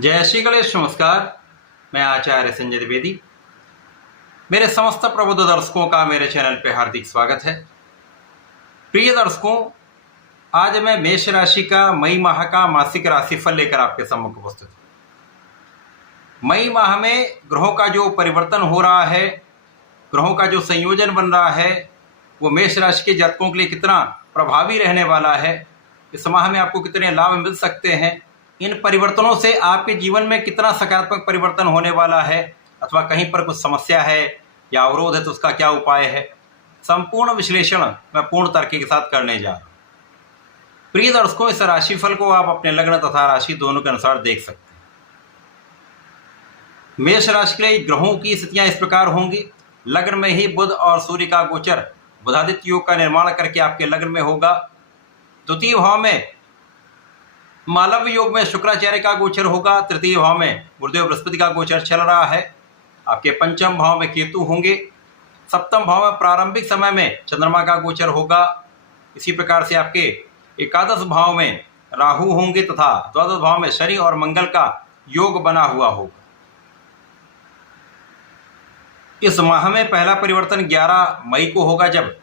जय श्री गणेश। नमस्कार, मैं आचार्य संजय द्विवेदी। मेरे समस्त प्रबुद्ध दर्शकों का मेरे चैनल पे हार्दिक स्वागत है। प्रिय दर्शकों, आज मैं मेष राशि का मई माह का मासिक राशिफल लेकर आपके सम्मुख उपस्थित हूँ। मई माह में ग्रहों का जो परिवर्तन हो रहा है, ग्रहों का जो संयोजन बन रहा है, वो मेष राशि के जातकों के लिए कितना प्रभावी रहने वाला है, इस माह में आपको कितने लाभ मिल सकते हैं, इन परिवर्तनों से आपके जीवन में कितना सकारात्मक परिवर्तन होने वाला है, अथवा कहीं पर कुछ समस्या है या अवरोध है तो उसका क्या उपाय है, संपूर्ण विश्लेषण मैं पूर्ण तर्क के साथ करने जा रहा हूँ। प्रिय दर्शकों, इस राशिफल को आप अपने लग्न तथा राशि दोनों के अनुसार देख सकते हैं। मेष राशि के लिए ग्रहों की स्थितियां इस प्रकार होंगी। लग्न में ही बुध और सूर्य का गोचर बुधादित्य योग का निर्माण करके आपके लग्न में होगा। द्वितीय भाव में मालव योग में शुक्राचार्य का गोचर होगा। तृतीय भाव में गुरुदेव बृहस्पति का गोचर चल रहा है। आपके पंचम भाव में केतु होंगे। सप्तम भाव में प्रारंभिक समय में चंद्रमा का गोचर होगा। इसी प्रकार से आपके एकादश भाव में राहु होंगे तथा द्वादश भाव में शनि और मंगल का योग बना हुआ होगा। इस माह में पहला परिवर्तन 11 मई को होगा, जब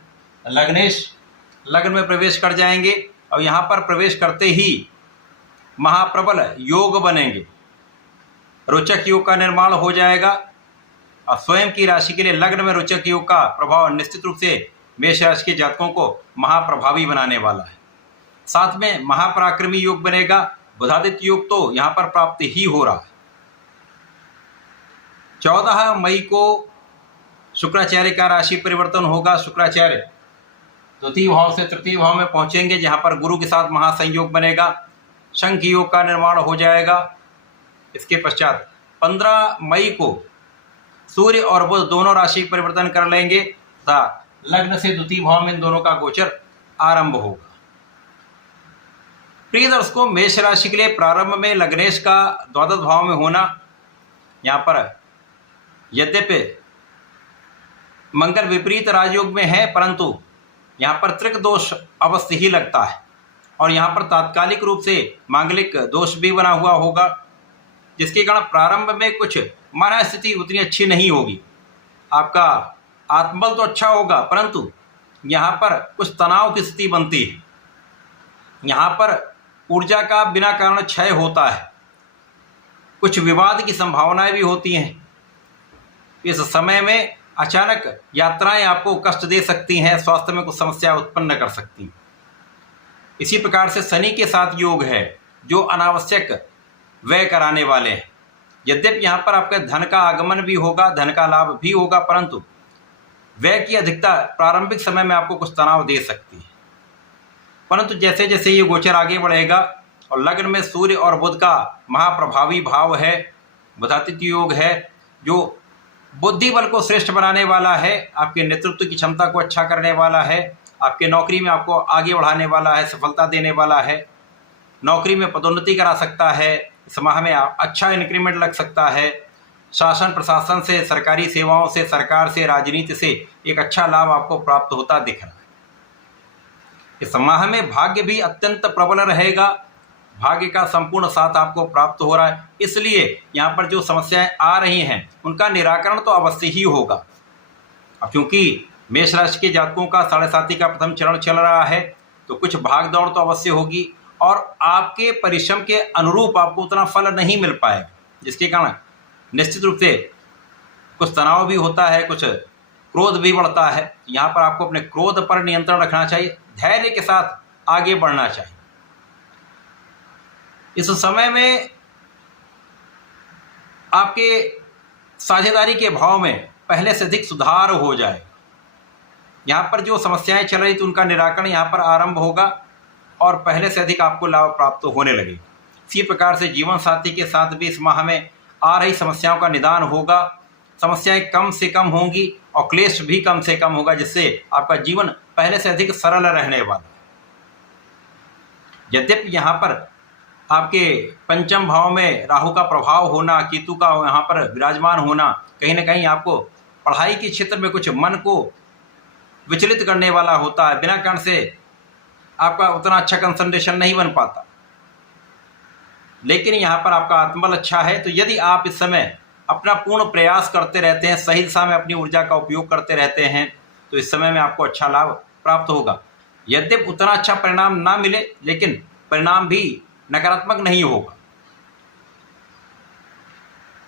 लग्नेश लग्न में प्रवेश कर जाएंगे और यहाँ पर प्रवेश करते ही महाप्रबल योग बनेंगे। रोचक योग का निर्माण हो जाएगा और स्वयं की राशि के लिए लग्न में रोचक योग का प्रभाव निश्चित रूप से मेष राशि के जातकों को महाप्रभावी बनाने वाला है। साथ में महापराक्रमी योग बनेगा। बुधादित्य योग तो यहाँ पर प्राप्त ही हो रहा है। 14 मई को शुक्राचार्य का राशि परिवर्तन होगा। शुक्राचार्य द्वितीय भाव से तृतीय भाव में पहुंचेंगे, जहां पर गुरु के साथ महासंयोग बनेगा। शंख योग का निर्माण हो जाएगा। इसके पश्चात 15 मई को सूर्य और बुध दोनों राशि परिवर्तन कर लेंगे तथा लग्न से द्वितीय भाव में इन दोनों का गोचर आरंभ होगा। प्रिय दर्शकों, मेष राशि के लिए प्रारंभ में लग्नेश का द्वादश भाव में होना, यहाँ पर यद्यपि मंगल विपरीत राजयोग में है, परंतु यहाँ पर त्रिक दोष अवश्य ही लगता है और यहाँ पर तात्कालिक रूप से मांगलिक दोष भी बना हुआ होगा, जिसके कारण प्रारंभ में कुछ मन स्थिति उतनी अच्छी नहीं होगी। आपका आत्मबल तो अच्छा होगा, परंतु यहाँ पर कुछ तनाव की स्थिति बनती है। यहाँ पर ऊर्जा का बिना कारण क्षय होता है। कुछ विवाद की संभावनाएं भी होती हैं। इस समय में अचानक यात्राएं आपको कष्ट दे सकती हैं, स्वास्थ्य में कुछ समस्या उत्पन्न कर सकती हैं। इसी प्रकार से शनि के साथ योग है, जो अनावश्यक व्यय कराने वाले हैं। यद्यपि यहाँ पर आपके धन का आगमन भी होगा, धन का लाभ भी होगा, परंतु व्यय की अधिकता प्रारंभिक समय में आपको कुछ तनाव दे सकती है। परंतु जैसे जैसे ये गोचर आगे बढ़ेगा और लग्न में सूर्य और बुध का महाप्रभावी भाव है, बुधादित्य योग है, जो बुद्धि बल को श्रेष्ठ बनाने वाला है, आपके नेतृत्व की क्षमता को अच्छा करने वाला है, आपके नौकरी में आपको आगे बढ़ाने वाला है, सफलता देने वाला है, नौकरी में पदोन्नति करा सकता है। इस माह में अच्छा इंक्रीमेंट लग सकता है। शासन प्रशासन से, सरकारी सेवाओं से, सरकार से, राजनीति से एक अच्छा लाभ आपको प्राप्त होता दिख रहा है। इस माह में भाग्य भी अत्यंत प्रबल रहेगा। भाग्य का संपूर्ण साथ आपको प्राप्त हो रहा है, इसलिए यहाँ पर जो समस्याएं आ रही हैं उनका निराकरण तो अवश्य ही होगा। अब क्योंकि मेष राशि के जातकों का 7.5 का प्रथम चरण चल रहा है, तो कुछ भाग दौड़ तो अवश्य होगी और आपके परिश्रम के अनुरूप आपको उतना फल नहीं मिल पाएगा, जिसके कारण निश्चित रूप से कुछ तनाव भी होता है, कुछ क्रोध भी बढ़ता है। यहाँ पर आपको अपने क्रोध पर नियंत्रण रखना चाहिए, धैर्य के साथ आगे बढ़ना चाहिए। इस समय में आपके साझेदारी के भाव में पहले से अधिक सुधार हो जाएगा। यहाँ पर जो समस्याएं चल रही थी उनका निराकरण यहाँ पर आरंभ होगा और पहले से अधिक आपको लाभ प्राप्त होने लगेगा। इसी प्रकार से जीवन साथी के साथ भी इस माह में आ रही समस्याओं का निदान होगा। समस्याएं कम से कम होंगी और क्लेश भी कम से कम होगा, जिससे आपका जीवन पहले से अधिक सरल रहने वाला है। यद्यपि यहाँ पर आपके पंचम भाव में राहु का प्रभाव होना, केतु का यहाँ पर विराजमान होना, कहीं ना कहीं आपको पढ़ाई के क्षेत्र में कुछ मन को विचलित करने वाला होता है। बिना कारण से आपका उतना अच्छा कंसंट्रेशन नहीं बन पाता। लेकिन यहाँ पर आपका आत्मबल अच्छा है। तो यदि आप इस समय अपना पूर्ण प्रयास करते रहते हैं, सही दिशा में अपनी ऊर्जा का उपयोग करते रहते हैं, तो इस समय में आपको अच्छा लाभ प्राप्त होगा। यद्यपि उतना अच्छा परिणाम ना मिले, लेकिन परिणाम भी नकारात्मक नहीं होगा।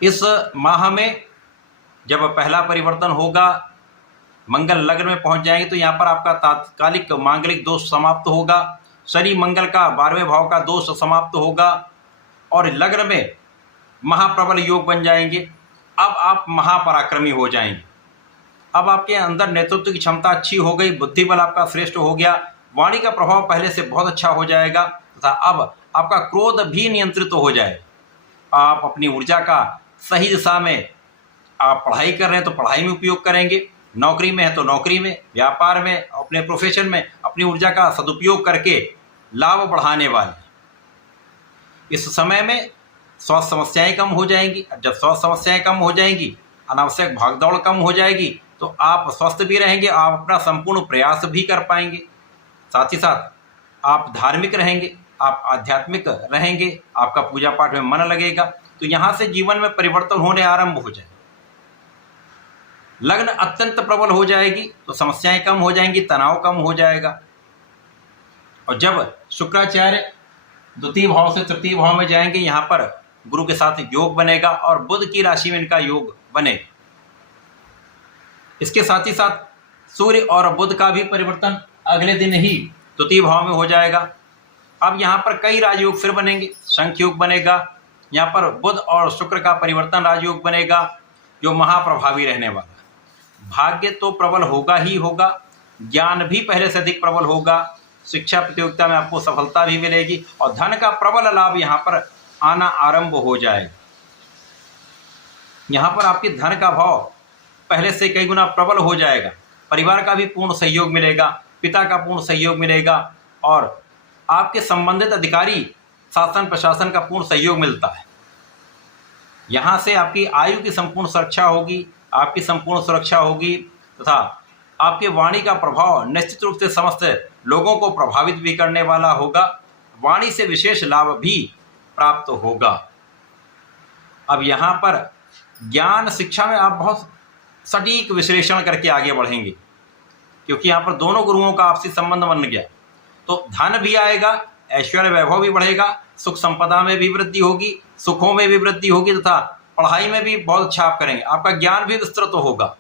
इस माह में जब पहला परिवर्तन होगा, मंगल लग्न में पहुंच जाएंगे, तो यहाँ पर आपका तात्कालिक मांगलिक दोष समाप्त होगा। शनि मंगल का 12वें भाव का दोष समाप्त होगा और लग्न में महाप्रबल योग बन जाएंगे। अब आप महापराक्रमी हो जाएंगे। अब आपके अंदर नेतृत्व की क्षमता अच्छी हो गई, बुद्धि बल आपका श्रेष्ठ हो गया, वाणी का प्रभाव पहले से बहुत अच्छा हो जाएगा तथा अब आपका क्रोध भी नियंत्रित हो जाएगा। आप अपनी ऊर्जा का सही दिशा में, आप पढ़ाई कर रहे हैं तो पढ़ाई में उपयोग करेंगे, नौकरी में है तो नौकरी में, व्यापार में, अपने प्रोफेशन में अपनी ऊर्जा का सदुपयोग करके लाभ बढ़ाने वाले। इस समय में स्वास्थ्य समस्याएं कम हो जाएंगी। जब स्वास्थ्य समस्याएं कम हो जाएंगी, अनावश्यक भागदौड़ कम हो जाएगी, तो आप स्वस्थ भी रहेंगे, आप अपना संपूर्ण प्रयास भी कर पाएंगे। साथ ही साथ आप धार्मिक रहेंगे, आप आध्यात्मिक रहेंगे, आपका पूजा पाठ में मन लगेगा। तो यहाँ से जीवन में परिवर्तन होने आरंभ हो जाए। लग्न अत्यंत प्रबल हो जाएगी तो समस्याएं कम हो जाएंगी, तनाव कम हो जाएगा। और जब शुक्राचार्य द्वितीय भाव से तृतीय भाव में जाएंगे, यहाँ पर गुरु के साथ योग बनेगा और बुध की राशि में इनका योग बनेगा। इसके साथ ही साथ सूर्य और बुध का भी परिवर्तन अगले दिन ही द्वितीय भाव में हो जाएगा। अब यहाँ पर कई राजयोग फिर बनेंगे, शंख योग बनेगा, यहाँ पर बुध और शुक्र का परिवर्तन राजयोग बनेगा जो महाप्रभावी रहने वाला है। भाग्य तो प्रबल होगा ही होगा, ज्ञान भी पहले से अधिक प्रबल होगा, शिक्षा प्रतियोगिता में आपको सफलता भी मिलेगी और धन का प्रबल लाभ यहाँ पर आना आरंभ हो जाएगा। यहाँ पर आपके धन का भाव पहले से कई गुना प्रबल हो जाएगा, परिवार का भी पूर्ण सहयोग मिलेगा, पिता का पूर्ण सहयोग मिलेगा और आपके संबंधित अधिकारी, शासन प्रशासन का पूर्ण सहयोग मिलता है। यहाँ से आपकी आयु की संपूर्ण सुरक्षा होगी, आपकी संपूर्ण सुरक्षा होगी तथा आपके वाणी का प्रभाव निश्चित रूप से समस्त लोगों को प्रभावित भी करने वाला होगा। वाणी से विशेष लाभ भी प्राप्त होगा। अब यहाँ पर ज्ञान शिक्षा में आप बहुत सटीक विश्लेषण करके आगे बढ़ेंगे, क्योंकि यहाँ पर दोनों गुरुओं का आपसी संबंध बन गया। तो धन भी आएगा, ऐश्वर्य वैभव भी बढ़ेगा, सुख संपदा में भी वृद्धि होगी, सुखों में भी वृद्धि होगी तथा पढ़ाई में भी बहुत अच्छा आप करेंगे। आपका ज्ञान भी विस्तृत होगा।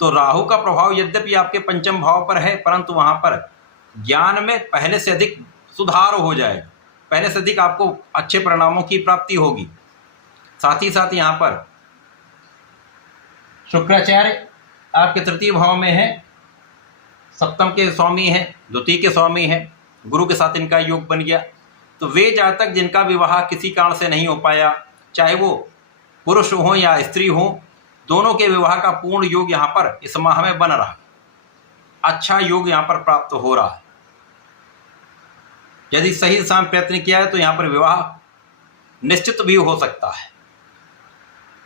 तो राहु का प्रभाव यद्यपि आपके पंचम भाव पर है, परंतु वहाँ पर ज्ञान में पहले से अधिक सुधार हो जाएगा, पहले से अधिक आपको अच्छे परिणामों की प्राप्ति होगी। साथ ही साथ यहाँ पर शुक्राचार्य आपके तृतीय भाव में है, सप्तम के स्वामी है, द्वितीय के स्वामी है, गुरु के साथ इनका योग बन गया। तो वे जातक जिनका विवाह किसी कारण से नहीं हो पाया, चाहे वो पुरुष हो या स्त्री हो, दोनों के विवाह का पूर्ण योग यहाँ पर इस माह में बन रहा है। अच्छा योग यहाँ पर प्राप्त हो रहा है। यदि सही दिशा में प्रयत्न किया है तो यहाँ पर विवाह निश्चित भी हो सकता है।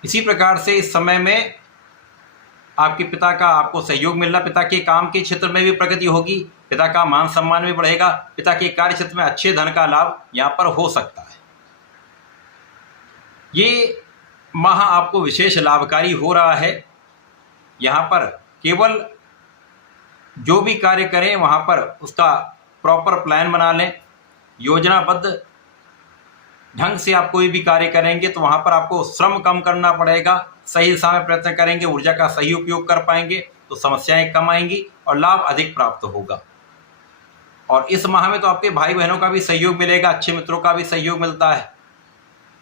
इसी प्रकार से इस समय में आपके पिता का आपको सहयोग मिलना, पिता के काम के क्षेत्र में भी प्रगति होगी, पिता का मान सम्मान भी बढ़ेगा, पिता के कार्य क्षेत्र में अच्छे धन का लाभ यहाँ पर हो सकता है। ये माह आपको विशेष लाभकारी हो रहा है। यहाँ पर केवल जो भी कार्य करें वहाँ पर उसका प्रॉपर प्लान बना लें, योजनाबद्ध ढंग से आप कोई भी कार्य करेंगे तो वहाँ पर आपको श्रम कम करना पड़ेगा। सही दिशा में प्रयत्न करेंगे, ऊर्जा का सही उपयोग कर पाएंगे तो समस्याएं कम आएंगी और लाभ अधिक प्राप्त होगा। और इस माह में तो आपके भाई बहनों का भी सहयोग मिलेगा, अच्छे मित्रों का भी सहयोग मिलता है।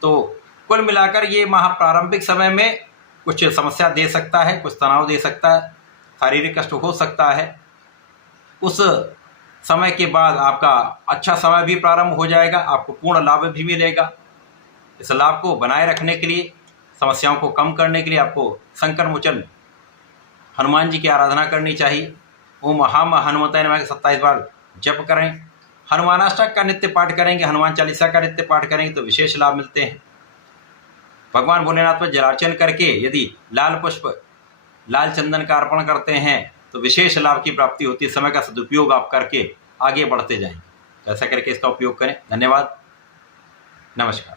तो कुल मिलाकर ये माह प्रारंभिक समय में कुछ समस्या दे सकता है, कुछ तनाव दे सकता है, शारीरिक कष्ट हो सकता है। उस समय के बाद आपका अच्छा समय भी प्रारंभ हो जाएगा, आपको पूर्ण लाभ भी मिलेगा। इस लाभ को बनाए रखने के लिए, समस्याओं को कम करने के लिए आपको संकट मोचन हनुमान जी की आराधना करनी चाहिए। ओम हम हनुमताय नमः 27 बार जप करें, हनुमानाष्टक का नित्य पाठ करेंगे, हनुमान चालीसा का नित्य पाठ करेंगे तो विशेष लाभ मिलते हैं। भगवान भोलेनाथ पर जलार्चन करके यदि लाल पुष्प, लाल चंदन का अर्पण करते हैं तो विशेष लाभ की प्राप्ति होती है। समय का सदुपयोग आप करके आगे बढ़ते जाएंगे। ऐसा करके इसका उपयोग करें। धन्यवाद। नमस्कार।